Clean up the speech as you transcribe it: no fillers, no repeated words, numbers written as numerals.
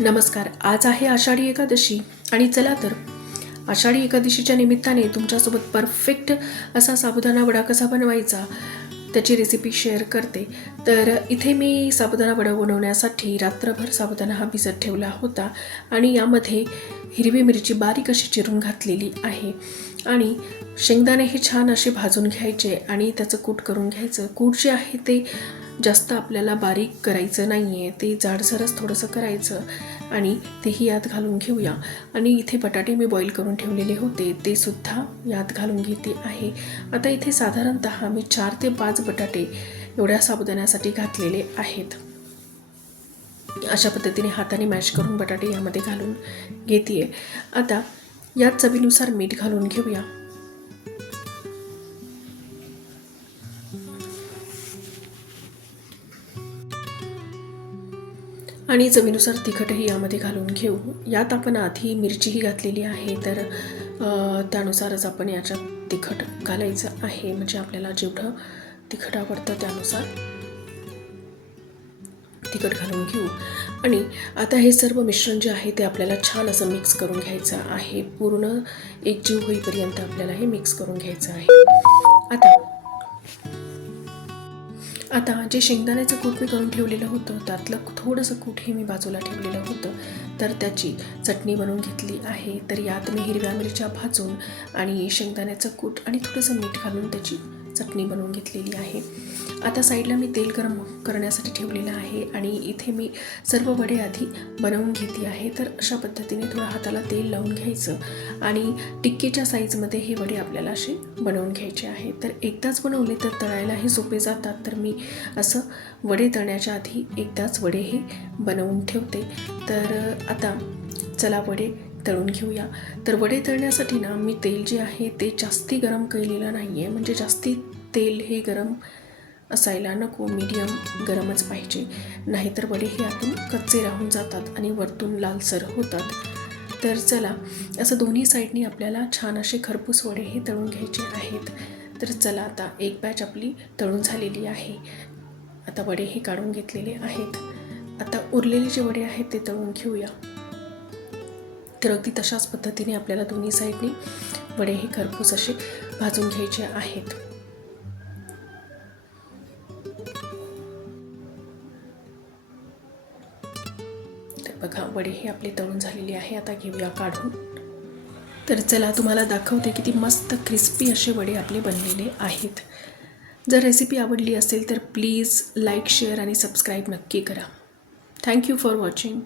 नमस्कार. आज आहे आषाढी एकादशी आणि चला तर आषाढी एकादशीच्या निमित्ताने तुमच्यासोबत परफेक्ट असा साबुदाणा वडा कसा बनवायचा त्याची रेसिपी शेअर करते. तर इथे मी साबुदाणा वडा बनवण्यासाठी रात्रभर साबुदाणा हा भिजत ठेवला होता आणि यामध्ये हिरवी मिरची बारीक अशी चिरून घातलेली आहे आणि शेंगदाणे हे छान असे भाजून घ्यायचे आणि त्याचं कूट करून घ्यायचं. कूट जे आहे ते जास्त आपल्याला बारीक करायचं नाही आहे, ते जाडसरच थोडंसं करायचं आणि तेही यात घालून घेऊया. आणि इथे बटाटे मी बॉईल करून ठेवलेले होते ते सुद्धा यात घालून घेते आहे. आता इथे साधारणतः मी 4 ते 5 बटाटे एवढ्या साबुदाण्यासाठी घातलेले आहेत. अशा पद्धतीने हाताने मॅश करून बटाटे यामध्ये घालून घेते आहे. आता यात चवीनुसार मीठ घालून घेऊया आणि चवीनुसार तिखटही यामध्ये घालून घेऊ. यात आपण आधी मिरचीही घातलेली आहे, तर त्यानुसारच आपण याच्यात तिखट घालायचं आहे. म्हणजे आपल्याला जेवढं तिखट आवडतं त्यानुसार तिखट घालून घेऊ. आणि आता हे सर्व मिश्रण जे आहे ते आपल्याला छान असं मिक्स करून घ्यायचं आहे. पूर्ण एकजीव होईपर्यंत आपल्याला हे मिक्स करून घ्यायचं आहे. आता जे शेंगदाण्याचं कूट मी करून ठेवलेलं होतं त्यातलं थोडंसं कूट हे मी बाजूला ठेवलेलं होतं, तर त्याची चटणी बनवून घेतली आहे. तर यात मी हिरव्या मिरच्या भाजून आणि शेंगदाण्याचं कूट आणि थोडंसं मीठ घालून त्याची चटणी बनवून घेतलेली आहे. आता साईडला मी तेल गरम करण्यासाठी ठेवलेलं आहे आणि इथे मी सर्व वडे आधी बनवून घेते आहे. तर अशा पद्धतीने थोडं हाताला तेल लावून घ्यायचं आणि टिक्कीच्या साईजमध्ये हे वडे आपल्याला असे बनवून घ्यायचे आहे. तर एकदाच बनवले तर तळायलाही सोपे जातात, तर मी असं वडे तळण्याच्या आधी एकदाच वडे हे बनवून ठेवते. तर आता चला वडे तळून घेऊया. तर वडे तळण्यासाठी ना मी तेल जे आहे ते जास्ती गरम केलेलं नाही आहे, म्हणजे जास्ती तेल हे गरम असायला नको, मीडियम गरमच पाहिजे, नाहीतर वडे हे आतून कच्चे राहून जातात आणि वरतून लालसर होतात. तर चला असं दोन्ही साईडनी आपल्याला छान असे खरपूस वडे हे तळून घ्यायचे आहेत. तर चला आता एक बॅच आपली तळून झालेली आहे. आता वडे हे काढून घेतलेले आहेत. आता उरलेले जे वडे आहेत ते तळून घेऊया. तर अगदी तशाच पद्धतीने आपल्याला दोन्ही साईडनी वडे हे खरपूस असे भाजून घ्यायचे आहेत. तर बघा वडे हे आपले तळून झालेले आहे. आता घेऊया काढून. तर चला तुम्हाला दाखवते किती मस्त क्रिस्पी असे वडे आपले बनलेले आहेत. जर रेसिपी आवडली असेल तर प्लीज लाईक, शेअर आणि सबस्क्राईब नक्की करा. Thank you for watching.